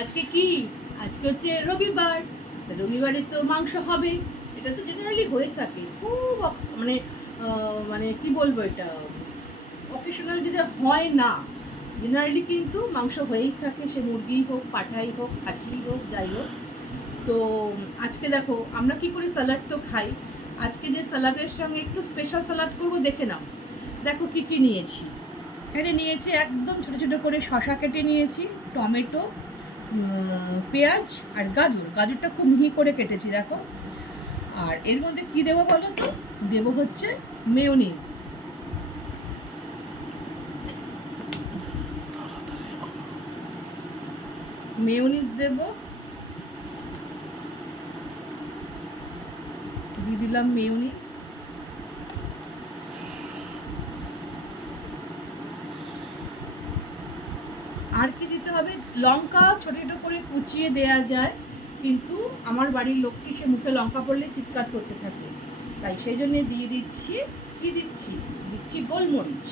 আজকে কি? আজকে হচ্ছে রবিবার। রবিবারে তো মাংস হবে। এটা তো জেনারেলি হয়ে থাকে। খুব মানে মানে কি বলবো এটা? অকেশনাল যেটা হয় না, জেনারেলি কিন্তু মাংস হয়েই থাকে, সে মুরগিই হোক, পাঠাই হোক, খাসিই হোক, যাই হোক। তো আজকে দেখো আমরা কি করি, স্যালাড তো খাই। আজকে যে স্যালাডের সঙ্গে একটু স্পেশাল স্যালাড করবো, দেখে নাও। দেখো কি কি নিয়েছি। এখানে নিয়েছি একদম ছোটো ছোটো করে শসা কেটে নিয়েছি, টমেটো, পেঁয়াজ আর গাজরটা খুব মিহি করে কেটেছি দেখো। আর এর মধ্যে কি দেবো বলো তো? দেবো হচ্ছে মেয়োনিজ। মেয়োনিজ দেবো, দিয়ে দিলাম মেয়োনিজ। আর কি দিতে হবে? লঙ্কা ছোটো ছোটো করে কুচিয়ে দেয়া যায়, কিন্তু আমার বাড়ির লোকটি সে মুখে লঙ্কা পড়লে চিৎকার করতে থাকে, তাই সেই জন্যে দিয়ে দিচ্ছি। কি দিচ্ছি? দিচ্ছি গোলমরিচ।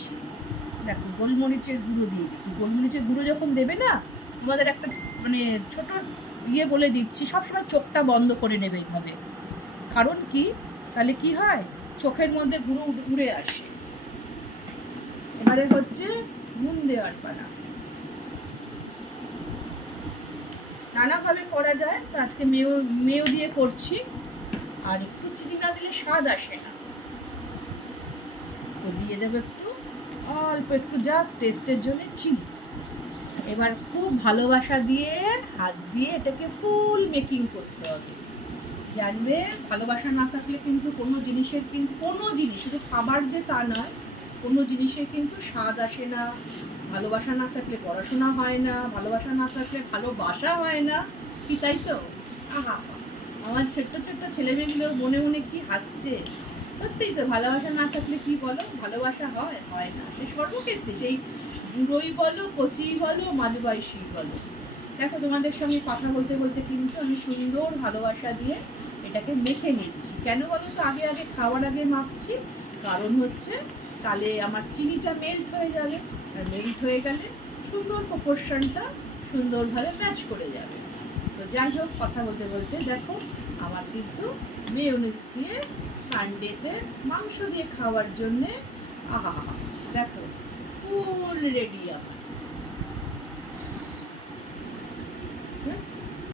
দেখো গোলমরিচের গুঁড়ো দিয়ে দিচ্ছি। গোলমরিচের গুঁড়ো যখন দেবে না, তোমাদের একটা মানে ছোট বলে দিচ্ছি, সবসময় চোখটা বন্ধ করে নেবে এইভাবে। কারণ কি? তাহলে কি হয়, চোখের মধ্যে গুঁড়ো উড়ে আসে। এবারে হচ্ছে নুন দেওয়ার পালা। নানাভাবে করা যায়, তো আজকে মেয় দিয়ে করছি। আর একটু চিনি না দিলে স্বাদ আসে না, তো দিয়ে দেবো একটু, অল্প একটু জাস্ট টেস্টের জন্য চিনি। এবার খুব ভালোবাসা দিয়ে হাত দিয়ে এটাকে ফুল মেকিং করতে হবে। জানবে, ভালোবাসা না থাকলে কিন্তু কোনো জিনিস, শুধু খাবার যে তা নয়, কোনো জিনিসের কিন্তু স্বাদ আসে না। ভালোবাসা না থাকলে পড়াশোনা হয় না, ভালোবাসা না থাকলে ভালোবাসা হয় না। কি তাই তো? আহা, আমার ছোট্ট ছোট্ট ছেলেমেয়েগুলো মনে মনে কি হাসছে। সত্যিই তো, ভালোবাসা না থাকলে কি বলো, ভালোবাসা হয় না। সে সর্বক্ষেত্রে, সেই বুড়োই বলো, কচিই বলো, মাঝ বয়সী বলো। দেখো তোমাদের সঙ্গে কথা বলতে বলতে কিন্তু আমি সুন্দর ভালোবাসা দিয়ে এটাকে মেখে নিচ্ছি। কেন বলো তো? আগে খাওয়ার আগে মাখছি, কারণ হচ্ছে তাহলে আমার চিনিটা মেল্ট হয়ে যাবে, আর মেল্ট হয়ে গেলে সুন্দর প্রপোর্শনটা সুন্দরভাবে ম্যাচ করে যাবে। তো যাই হোক, কথা বলতে বলতে দেখো আমার কিন্তু মেয়োনিজ দিয়ে সানডেতে মাংস দিয়ে খাওয়ার জন্যে, আহা দেখো ফুল রেডি আমার।